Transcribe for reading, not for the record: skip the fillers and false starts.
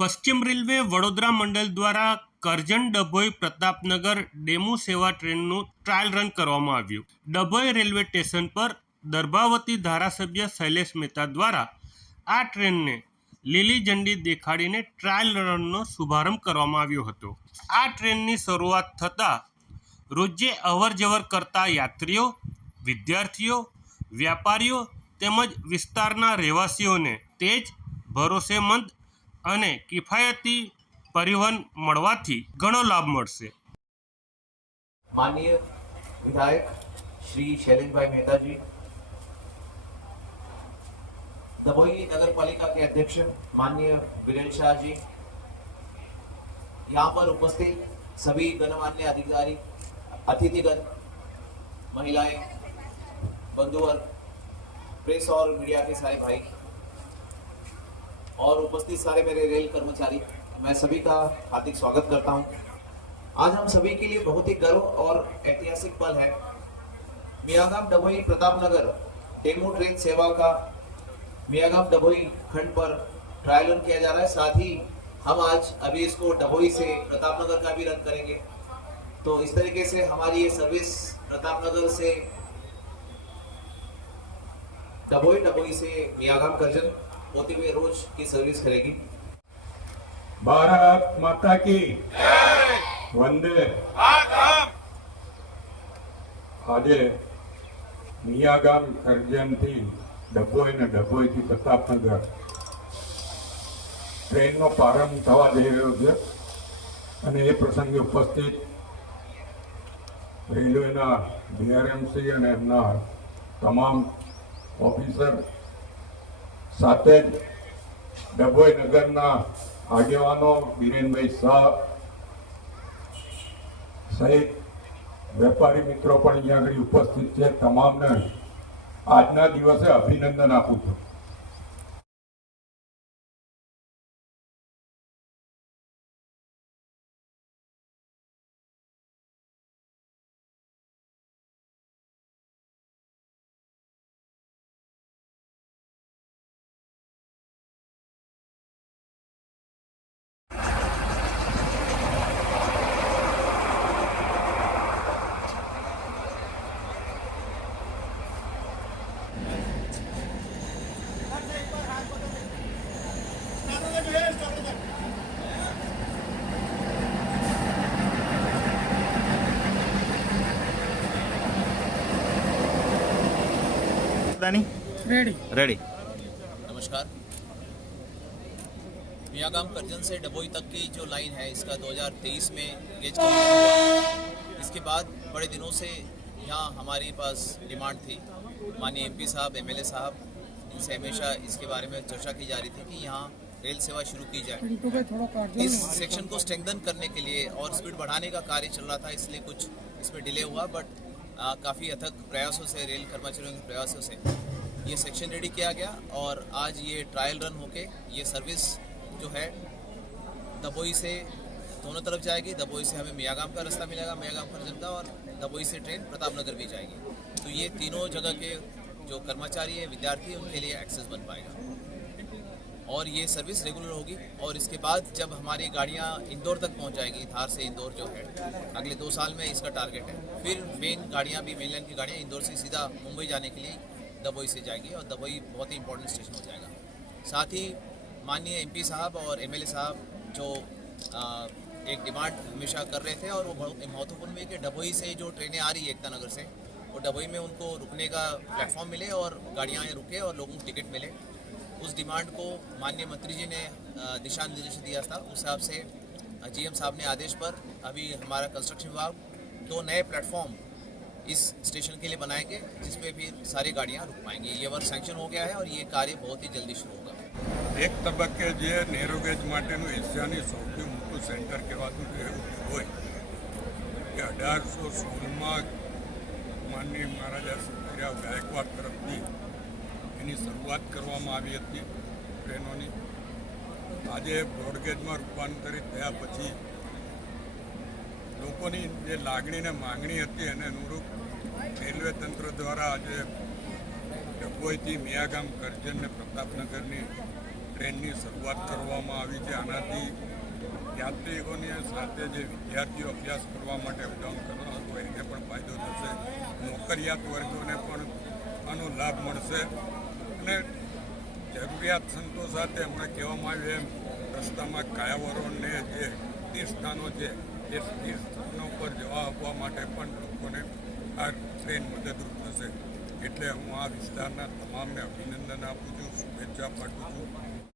પશ્ચિમ રેલવે વડોદરા મંડળ દ્વારા કરજણ ડભોઈ પ્રતાપનગર ડેમુ સેવા ટ્રેનનું ટ્રાયલ રન કરવામાં આવ્યું. ડભોઈ રેલવે સ્ટેશન પર દર્ભાવતી ધારાસભ્ય શૈલેષ મહેતા દ્વારા આ ટ્રેનને લીલી ઝંડી દેખાડીને ટ્રાયલ રનનો શુભારંભ કરવામાં આવ્યો હતો. આ ટ્રેનની શરૂઆત થતાં રોજે અવરજવર કરતા યાત્રીઓ, વિદ્યાર્થીઓ, વ્યાપારીઓ તેમજ વિસ્તારના રહેવાસીઓને તેજ, ભરોસેમંદ અને કિફાયતી પરિવહન મળવાથી ઘણો લાભ મળશે. माननीय विधायक श्री शैलेश भाई मेहता जी, दभोई नगर पालिका के अध्यक्ष माननीय वीरेंद्र शाह जी, यहाँ पर उपस्थित सभी गणमान्य अधिकारी, अतिथिगण, महिलाएं, बंधुवर्ग, प्रेस और मीडिया के सारे भाई और उपस्थित सारे मेरे रेल कर्मचारी, मैं सभी का हार्दिक स्वागत करता हूं। आज हम सभी के लिए बहुत ही गर्व और ऐतिहासिक पल है। मियागाम डभोई प्रतापनगर डेमू ट्रेन सेवा का मियागाम डभोई खंड पर ट्रायल रन किया जा रहा है। साथ ही हम आज अभी इसको डभोई से प्रतापनगर का भी रन करेंगे। तो इस तरीके से हमारी ये सर्विस प्रतापनगर से डभोई, डभोई से मियागाम करजन होते हुए रोज की सर्विस करेगी। भारत माता की वंदे। आज मियागाम करजन थी डभोई ने डभोई थी प्रतापनगर ट्रेन नो प्रारंभ थवा जई रह्यो छे अने ए प्रसंगे उपस्थित रेलवेना डीआरएमसी अने एमना तमाम ऑफिसर साथे डभोई नगरना આગેવાનો બીરેનભાઈ શાહ સહિત વેપારી મિત્રો પણ અહીંયા આગળ ઉપસ્થિત છે. તમામને આજના દિવસે અભિનંદન આપું છું. रेडी। नमस्कार। मियागाम करजन से डभोई तक की जो लाइन है इसका 2023 में गेज कंप्लीट हुआ। इसके बाद बड़े दिनों से यहाँ हमारे पास डिमांड थी। माननीय एमपी साहब, एमएलए साहब, इनसे हमेशा इसके बारे में चर्चा की जा रही थी कि यहाँ रेल सेवा शुरू की जाए। इस सेक्शन को स्ट्रेंथन करने के लिए और स्पीड बढ़ाने का कार्य चल रहा था, इसलिए कुछ इसमें डिले हुआ। बट काफ़ी अथक प्रयासों से, रेल कर्मचारियों के प्रयासों से ये सेक्शन रेडी किया गया और आज ये ट्रायल रन होके ये सर्विस जो है दभोई से दोनों तरफ जाएगी। दभोई से हमें मियागाम का रास्ता मिलेगा, मियागाम करजन का, और दभोई से ट्रेन प्रतापनगर भी जाएगी। तो ये तीनों जगह के जो कर्मचारी हैं, विद्यार्थी, उनके लिए एक्सेस बन पाएगा और ये सर्विस रेगुलर होगी। और इसके बाद जब हमारी गाड़ियाँ इंदौर तक पहुँच जाएगी, धार से इंदौर जो है अगले 2 साल में इसका टारगेट है। फिर मेन गाड़ियाँ भी, मेन लाइन की गाड़ियाँ इंदौर से सीधा मुंबई जाने के लिए दभोई से जाएगी और दभोई बहुत ही इंपॉर्टेंट स्टेशन हो जाएगा। साथ ही माननीय एमपी साहब और एमएलए साहब जो एक डिमांड हमेशा कर रहे थे और वो बहुत महत्वपूर्ण है कि डभोई से जो ट्रेनें आ रही है एकता नगर से, वो डभोई में उनको रुकने का प्लेटफॉर्म मिले और गाड़ियाँ रुके और लोगों को टिकट मिले। उस डिमांड को माननीय मंत्री जी ने दिशा निर्देश दिया था। उस हिसाब से जीएम साहब ने आदेश पर अभी हमारा कंस्ट्रक्शन विभाग 2 नए प्लेटफॉर्म इस स्टेशन के लिए बनाएंगे, जिसमें फिर सारी गाड़ियाँ रुक पाएंगी। ये वर्क सैंक्शन हो गया है और ये कार्य बहुत ही जल्दी शुरू होगा। एक तबक्के जे नेरोगेज माटेનું એશિયાની સૌથી મોટું સેન્ટર કહેવાતું હોય કે 1816માં માનનીય મહારાજા સુખરાવ ગાયકવાડ તરફથી એની શરૂઆત કરવામાં આવી હતી ટ્રેનોની. આજે બ્રોડગેજમાં રૂપાંતરિત થયા પછી લોકોની જે લાગણી ને માંગણી હતી એને અનુરૂપ રેલવે તંત્ર દ્વારા આજે ડભોઈથી મિયાગામ કરજણ ને પ્રતાપનગરની ટ્રેનની શરૂઆત કરવામાં આવી છે. આનાથી યાત્રિકોની સાથે જે વિદ્યાર્થીઓ અભ્યાસ કરવા માટે અપડાઉન કરવાનો હોય એને પણ ફાયદો થશે. નોકરિયાત વર્ગોને પણ આનો લાભ મળશે અને જરૂરિયાત સંતોષાતે હમણાં કહેવામાં આવ્યું એમ રસ્તામાં કાયાવરોને જે સ્થાનો છે એ સ્થાનો પર જવા આપવા માટે પણ લોકોને આ ટ્રેન મદદરૂપ થશે. એટલે હું આ વિસ્તારના તમામને અભિનંદન આપું છું, શુભેચ્છા પાઠવું છું.